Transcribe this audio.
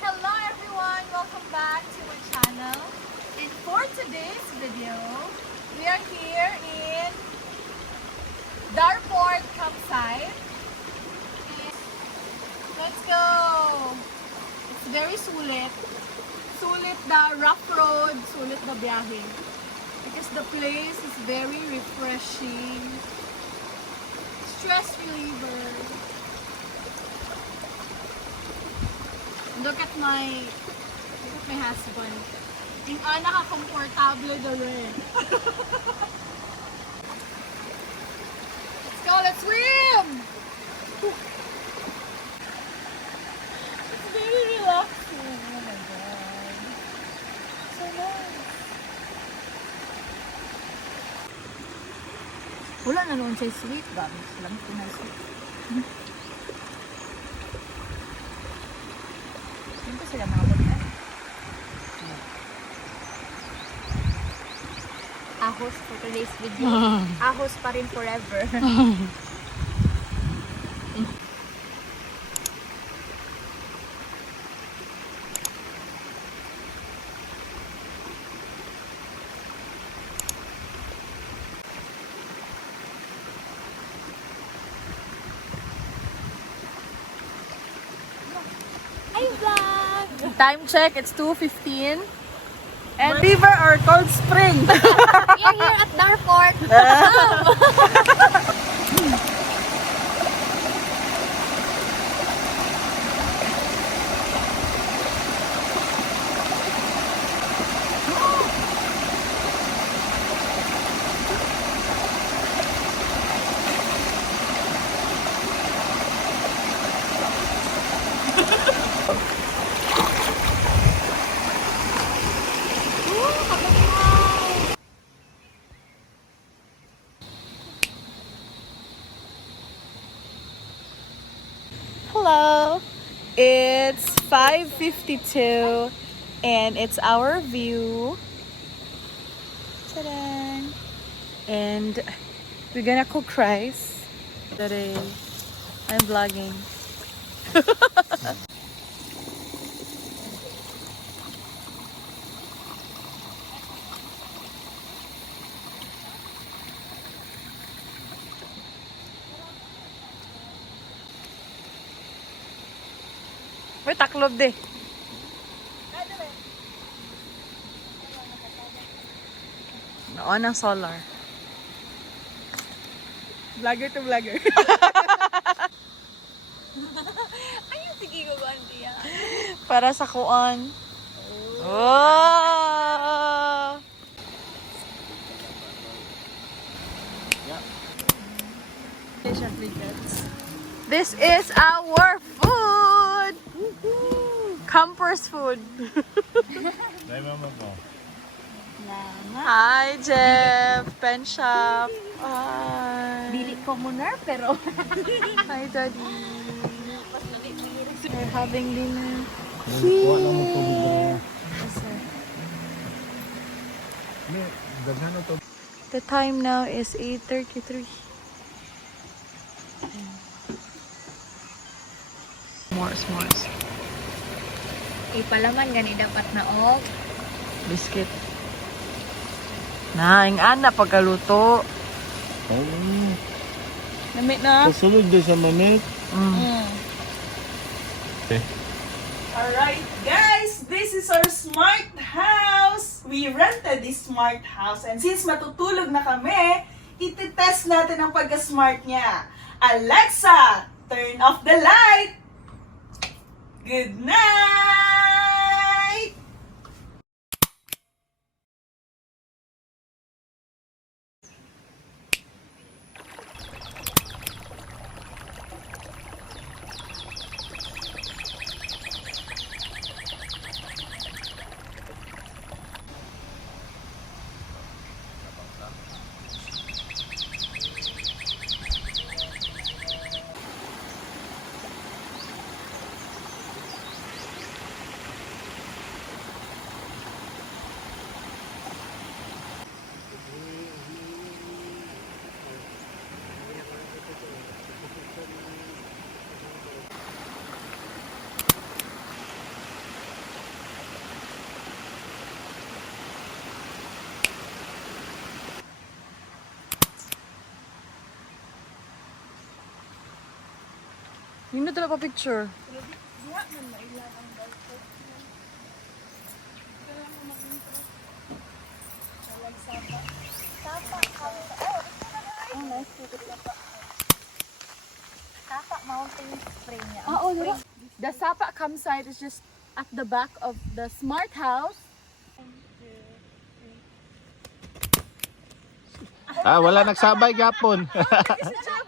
Hello everyone! Welcome back to my channel. And for today's video, we are here in Darrporrt campsite. And let's go! It's very sulit. Sulit the rough road, sulit the biyahe. Because the place is very refreshing. Stress reliever. Look at my husband. Yung naka-comfortable na rin. Let's go, let's swim! It's very relaxing. Oh my god. So nice. Wala na noon siya sweet. Gabi silang pinasweet. Siyempre sila mabot na. Ahos for today's video. Ahos pa rin forever. Hi vlog! Time check, it's 2:15. And river or cold spring? We're here at Darrporrt. Hello, it's 5:52 and it's our view. Ta-da! And we're gonna cook rice today. I'm vlogging. May taklob de. On ang solar. Vlogger to vlogger. Ayun, sige ko ganti yan. Para sa kuan. Oh! This is our food! Campers food. Hi, Jeff. Pen shop. Hi. Dili ko muna, pero... Hi, Daddy. We're having dinner here. The time now is 8:33. S'mores. Ipalaman gani dapat na og. Biscuit. Na, ang ana pagkaluto. Oh. Namit na. Kasulod din sa manit. Okay. Alright guys, this is our smart house. We rented this smart house and since matutulog na kami, ititest natin ang pagka-smart niya. Alexa, turn off the light. Good night! Yung na talaga picture. Diha man mailan ang Darrporrt. Kailangan mo mag-intro. Sapa. Sapa. Oh, nice to do that. Sapa mountain spring niya. Oh, diba? The Sapa campsite is just at the back of the smart house. Ah, wala nagsabay gapon. It's a job